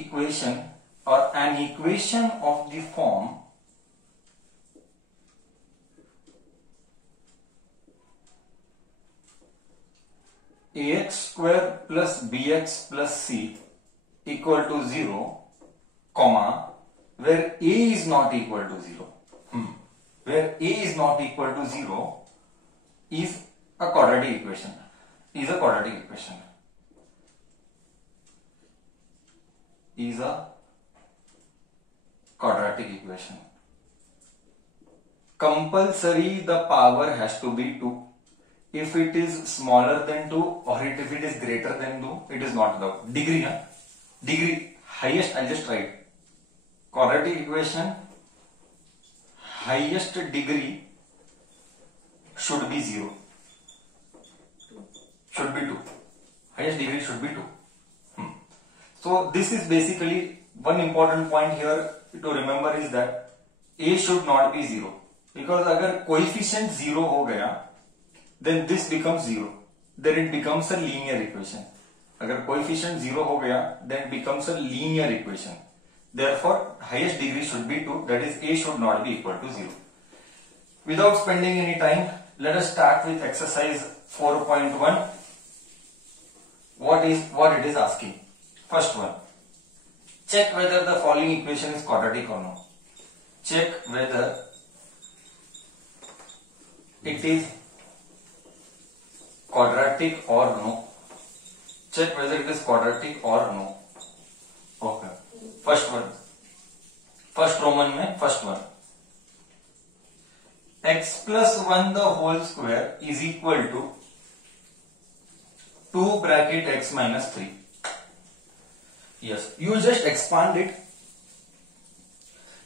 equation or an equation of the form ax square plus bx plus c equal to 0, comma, where a is not equal to 0. Where a is not equal to 0 is a quadratic equation. Is a quadratic equation. Is a quadratic equation. Compulsory the power has to be 2. If it is smaller than 2 or if it is greater than 2, it is not the degree. Degree highest, I'll just write. Quadratic equation, highest degree should be 0. Should be 2. Highest degree should be 2. So this is basically one important point here to remember is that a should not be 0. Because agar coefficient 0 ho gaya, then this becomes 0. Then it becomes a linear equation. Agar coefficient 0 ho gaya, then it becomes a linear equation. Therefore, highest degree should be 2. That is, a should not be equal to 0. Without spending any time, let us start with exercise 4.1. What it is asking? First one. Check whether the following equation is quadratic or no. Check whether it is quadratic or no. Check whether it is quadratic or no. Okay. First one. First Roman में first one. X plus 1 the whole square is equal to 2 bracket x minus 3. Yes, you just expand it.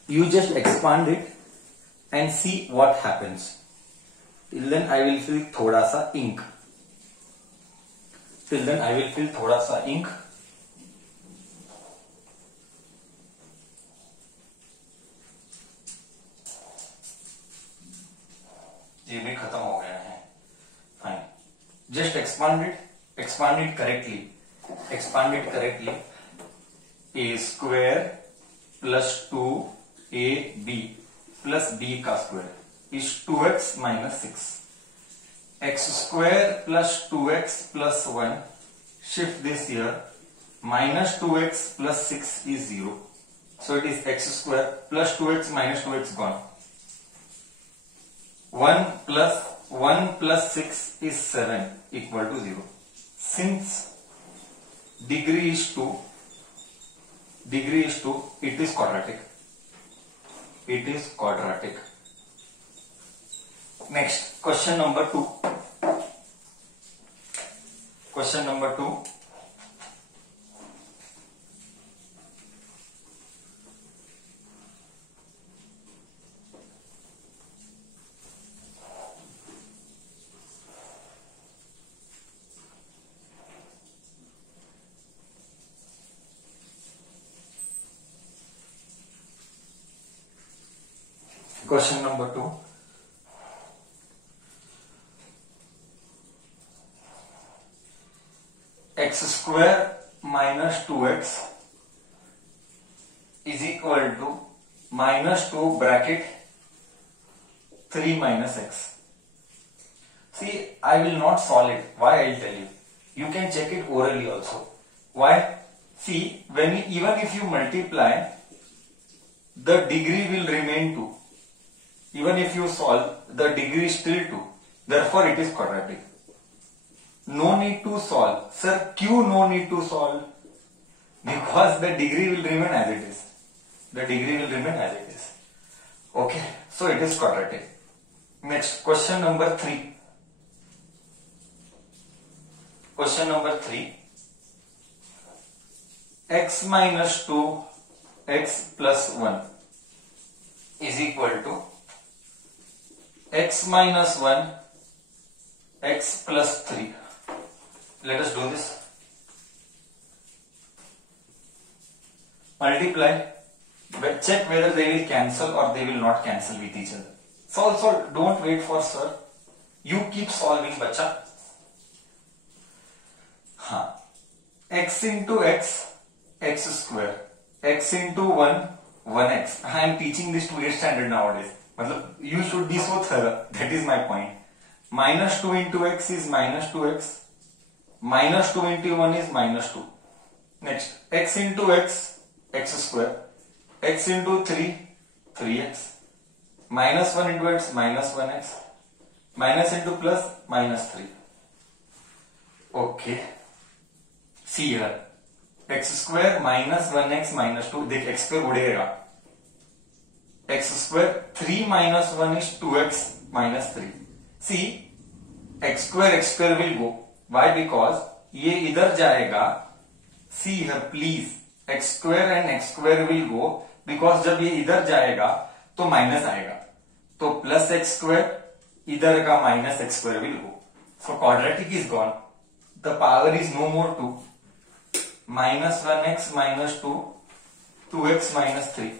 You just expand it and see what happens. Till then I will fill thoda sa ink. Till then I will fill thoda sa ink. ये भी खत्म हो गया है. Fine. Just expand it. Expand it correctly. Expand it correctly. A square plus 2ab plus b का square is 2x minus 6. X square plus 2x plus 1. Shift this here. Minus 2x plus 6 is 0. So it is x square plus 2x minus 2x gone. 1 plus 6 is 7 equal to 0. Since degree is 2, it is quadratic. It is quadratic. Next, question number 2. Question number 2. Question number 2. X square minus 2x is equal to minus 2 bracket 3 minus x. See, I will not solve it. Why? I will tell you. You can check it orally also. Why? See, even if you multiply, the degree will remain 2. Even if you solve, the degree is still 2. Therefore, it is quadratic. No need to solve. Sir, क्यों no need to solve? Because the degree will remain as it is. The degree will remain as it is. Okay. So, it is quadratic. Next, question number 3. Question number 3. X minus 2 x plus 1 is equal to x minus 1 x plus 3. Let us do this. Multiply. But check whether they will cancel or they will not cancel with each other. Solve. Don't wait for sir. You keep solving, bacha. X into x x square, x into 1 1x. I am teaching this to 8th standard nowadays. मतलब you should be so thorough. That is my point. Minus 2 into x is minus 2x. Minus 2 into 1 is minus 2. Next, x into x, x square. X into 3, 3x. Minus 1 into x, minus 1x. Minus into plus, minus 3. Okay. See here. X square minus 1x minus 2. देख x square उड़ेगा. X square 3 minus 1 is 2x minus 3. See, x square will go. Why? Because ये इधर जाएगा. See here please. X square and x square will go. Because जब ये इधर जाएगा तो माइनस आएगा. तो प्लस x square इधर का minus x square will go. So quadratic is gone. The power is no more 2. Minus 1x minus 2. 2x minus 3.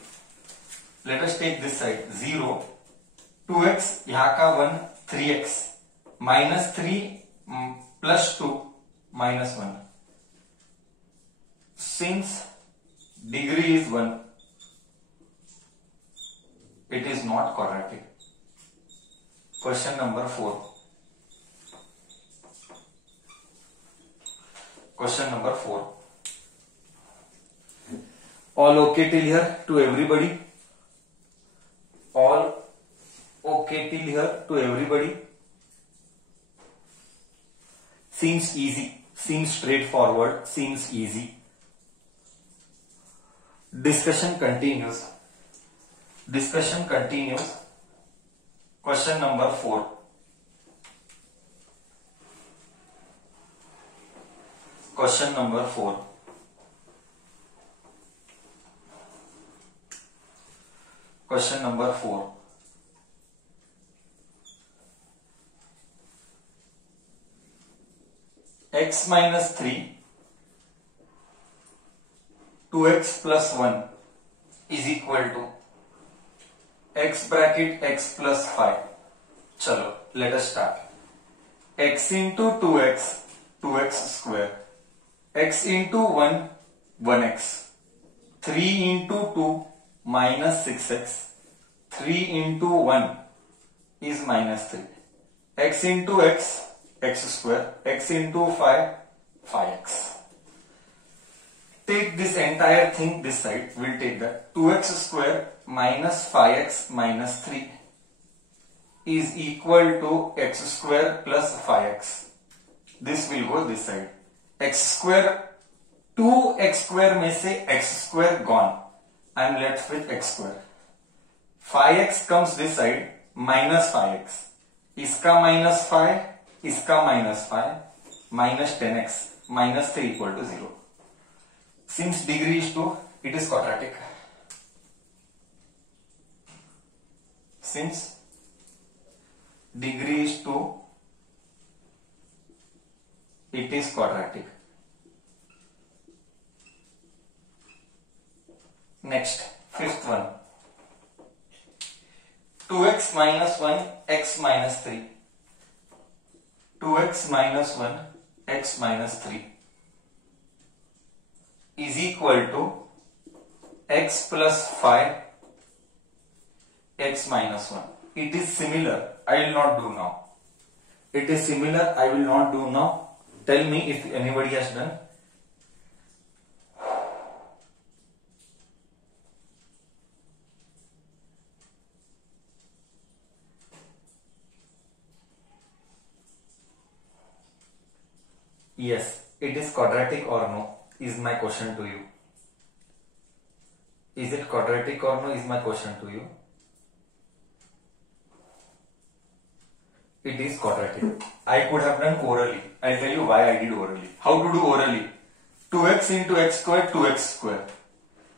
Let us take this side. 0. 2x यहाँ का 1. 3x. Minus 3 plus 2 minus 1. Since degree is 1, it is not quadratic. Question number 4. Question number 4. All okay till here to everybody? All okay till here to everybody? Seems easy, seems straightforward, seems easy. Discussion continues. Discussion continues. Question number 4. Question number 4. Question number 4. X minus 3, 2x plus 1 is equal to x bracket x plus 5. Chalo, let us start. X into 2x, 2x square. X into 1, 1x. 3 into 2, minus 6x. 3 into 1 is minus 3. X into x, x square. X into 5, 5x. Take this entire thing this side. We'll take that. 2x square minus 5x minus 3 is equal to x square plus 5x. This will go this side. X square, 2x square में से x square gone. I am left with x square. 5x comes this side, minus 5x. इसका minus 5, इसका minus 5, minus 10x, minus 3 equal to 0. Since degree is 2, it is quadratic. Since degree is 2, it is quadratic. Next, fifth one. 2x minus 1, x minus 3. 2x minus 1, x minus 3 is equal to x plus 5, x minus 1. It is similar. I will not do now. It is similar. I will not do now. Tell me if anybody has done. Yes, it is quadratic or no is my question to you. Is it quadratic or no is my question to you. It is quadratic. I could have done orally. I'll tell you why I did orally. How to do orally? 2x into x square, 2x square.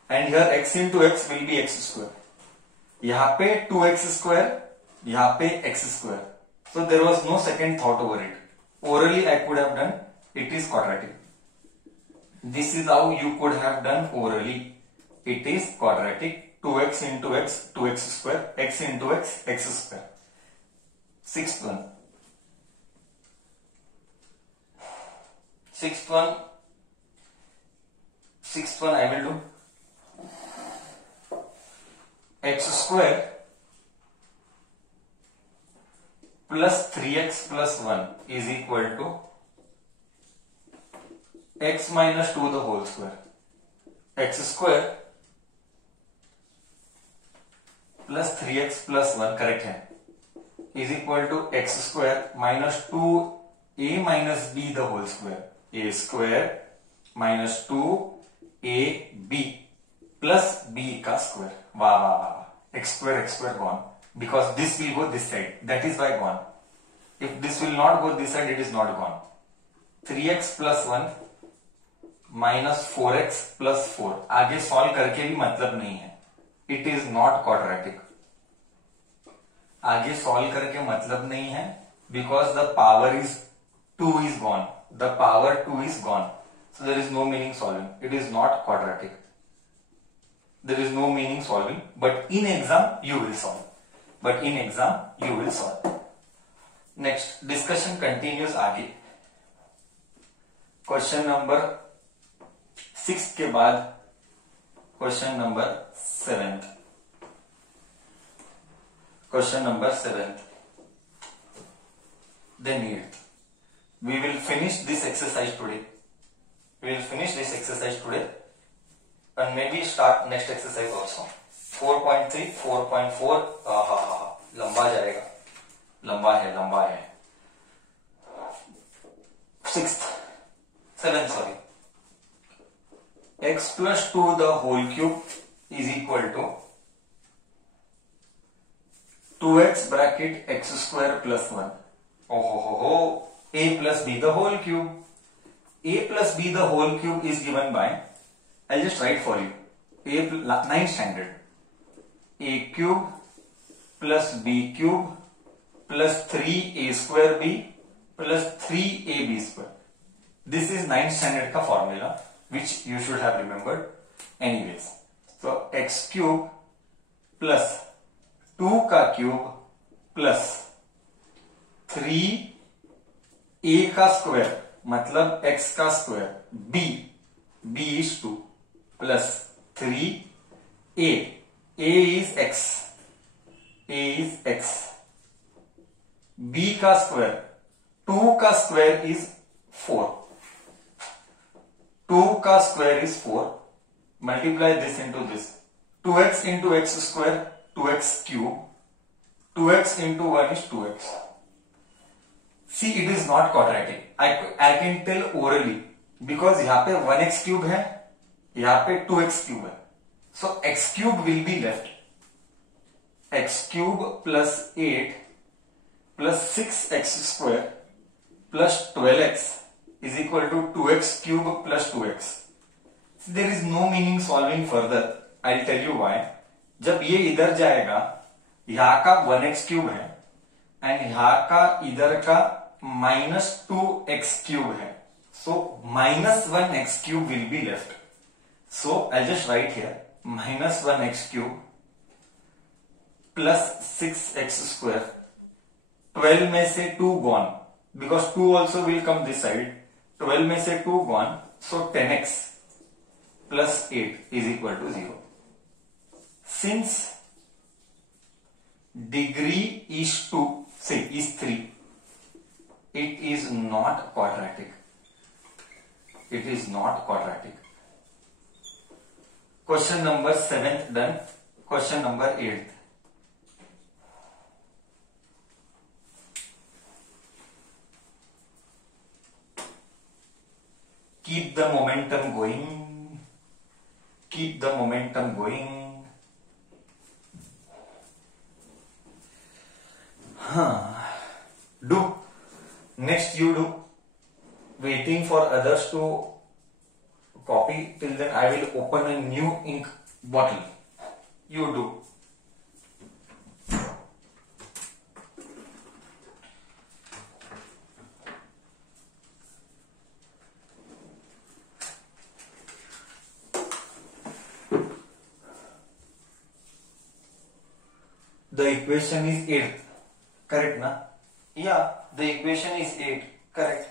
And here x into x will be x square. यहाँ पे 2x square, यहाँ पे x square. So there was no second thought over it. Orally I could have done. It is quadratic. This is how you could have done orally. It is quadratic. 2x into x, 2x square, x into x, x square. Sixth one. Sixth one. Sixth one I will do. X square plus 3x plus 1 is equal to x minus 2 the whole square. X square plus 3x plus 1 correct है is equal to x square minus 2a minus b the whole square. A square minus 2ab plus b का square. वाह वाह वाह, x square gone because this will go this side, that is why gone. If this will not go this side, it is not gone. 3x plus 1 minus 4x plus 4 आगे solve करके भी मतलब नहीं है, it is not quadratic. आगे solve करके मतलब नहीं है because the power is 2 is gone, the power 2 is gone, so there is no meaning solving, it is not quadratic, there is no meaning solving, but in exam you will solve, but in exam you will solve. Next discussion continues आगे. Question number 6 के बाद question number 7th. Question number 7th. Then 8th. We will finish this exercise today. We will finish this exercise today and maybe start next exercise also. 4.3, 4.4. लंबा जाएगा, लंबा है. 7th sorry. X plus 2 the whole cube is equal to 2x bracket x square plus 1. A plus b the whole cube. A plus b the whole cube is given by, I'll just write for you. 9th standard. A cube plus b cube plus 3a square b plus 3ab square. This is 9th standard का formula which you should have remembered anyways. So x cube plus 2 का cube plus 3a का square मतलब x का square b is 2 plus 3a is x b का square 2 का square is 4, 2 का square is 4. Multiply this into this. 2x into x square 2x cube, 2x into 1 is 2x. See, it is not quadratic. I can tell orally because यहाँ पे 1x cube है, यहाँ पे 2x cube है. So x cube will be left. X cube plus 8 plus 6x square plus 12x is equal to 2x cube plus 2x. See, there is no meaning solving further. I'll tell you why. जब ये इधर जाएगा, यहां का 1x cube है and यहां का इधर का -2x क्यूब है, so -1x cube will be left. So I just write here -1x cube plus 6x square. 12 में से 2 gone because 2 also will come this side. 12 में से 2 gone, so 10x plus 8 is equal to 0. Since degree is 3, it is not quadratic. It is not quadratic. Question number 7th done. Question number 8th. Keep the momentum going. Keep the momentum going. Do. Next you do. Waiting for others to copy. Till then I will open a new ink bottle. You do. The equation is 8. Correct na? Yeah, the equation is 8. Correct.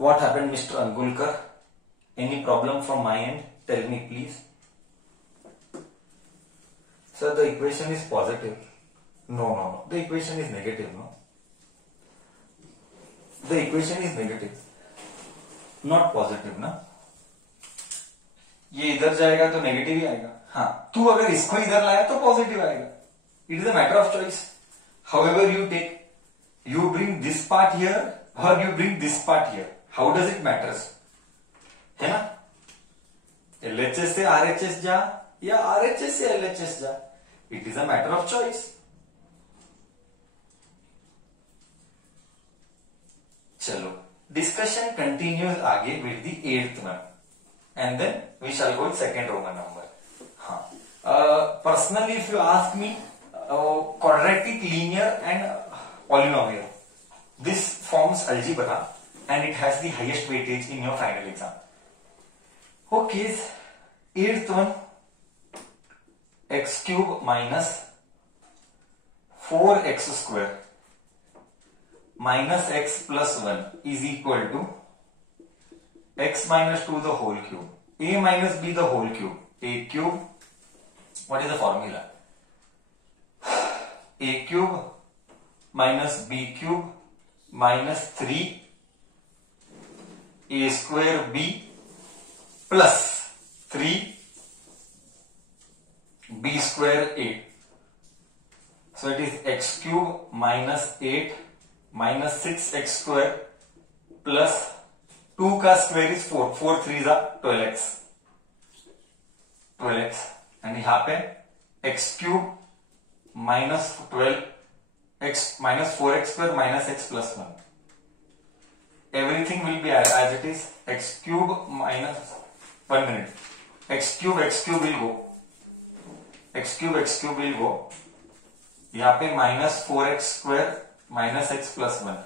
What happened, Mr. Angulkar? Any problem from my end? Tell me please. Sir, the equation is positive. No. The equation is negative, no? The equation is negative, not positive ना. ये इधर जाएगा तो negative ही आएगा. हाँ, तू अगर इसको इधर लाया तो पॉजिटिव आएगा. It is a matter of choice. However you take, you bring this part here or you bring this part here. How does it matters? है ना? LHS से RHS जा या RHS से LHS जा. It is a matter of choice. चलो, discussion continues आगे with the 8th one, and then we shall go with second Roman number. हाँ, personally if you ask me, quadratic, linear and polynomial, this forms algebra and it has the highest weightage in your final exam. Okay, 8th one, x cube minus 4x square minus x plus 1 is equal to x minus 2 the whole cube, a minus b the whole cube, a cube, what is the formula? A cube minus b cube minus 3 a square b plus 3 b square a. So it is x cube minus 8 minus 6x square plus 2 का square is 4. 4 3 is 12x. 12x and यहाँ पे x cube minus 12x minus 4x square minus x plus 1. Everything will be as it is. X cube minus 1 minute. X cube will go. X cube will go. यहाँ पे minus 4x square minus x plus 1.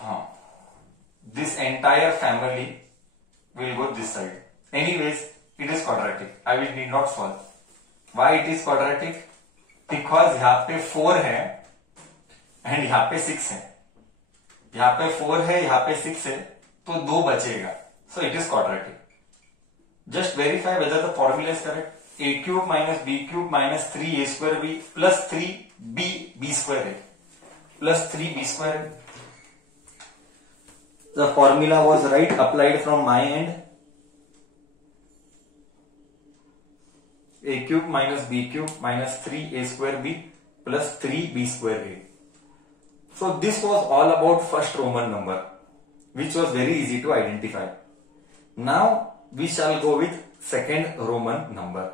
हाँ, this entire family will go this side. Anyways, it is quadratic. I will need not solve. Why it is quadratic? Because यहाँ पे 4 है and यहाँ पे 6 है. यहाँ पे 4 है, यहाँ पे 6 है, तो 2 बचेगा. So it is quadratic. Just verify whether the formula is correct. A cube minus b cube minus 3a square b plus 3b square a plus 3b square a. The formula was right, applied from my end. A cube minus b cube minus 3a square b plus 3b square a. So this was all about first Roman number, which was very easy to identify. Now we shall go with second Roman number.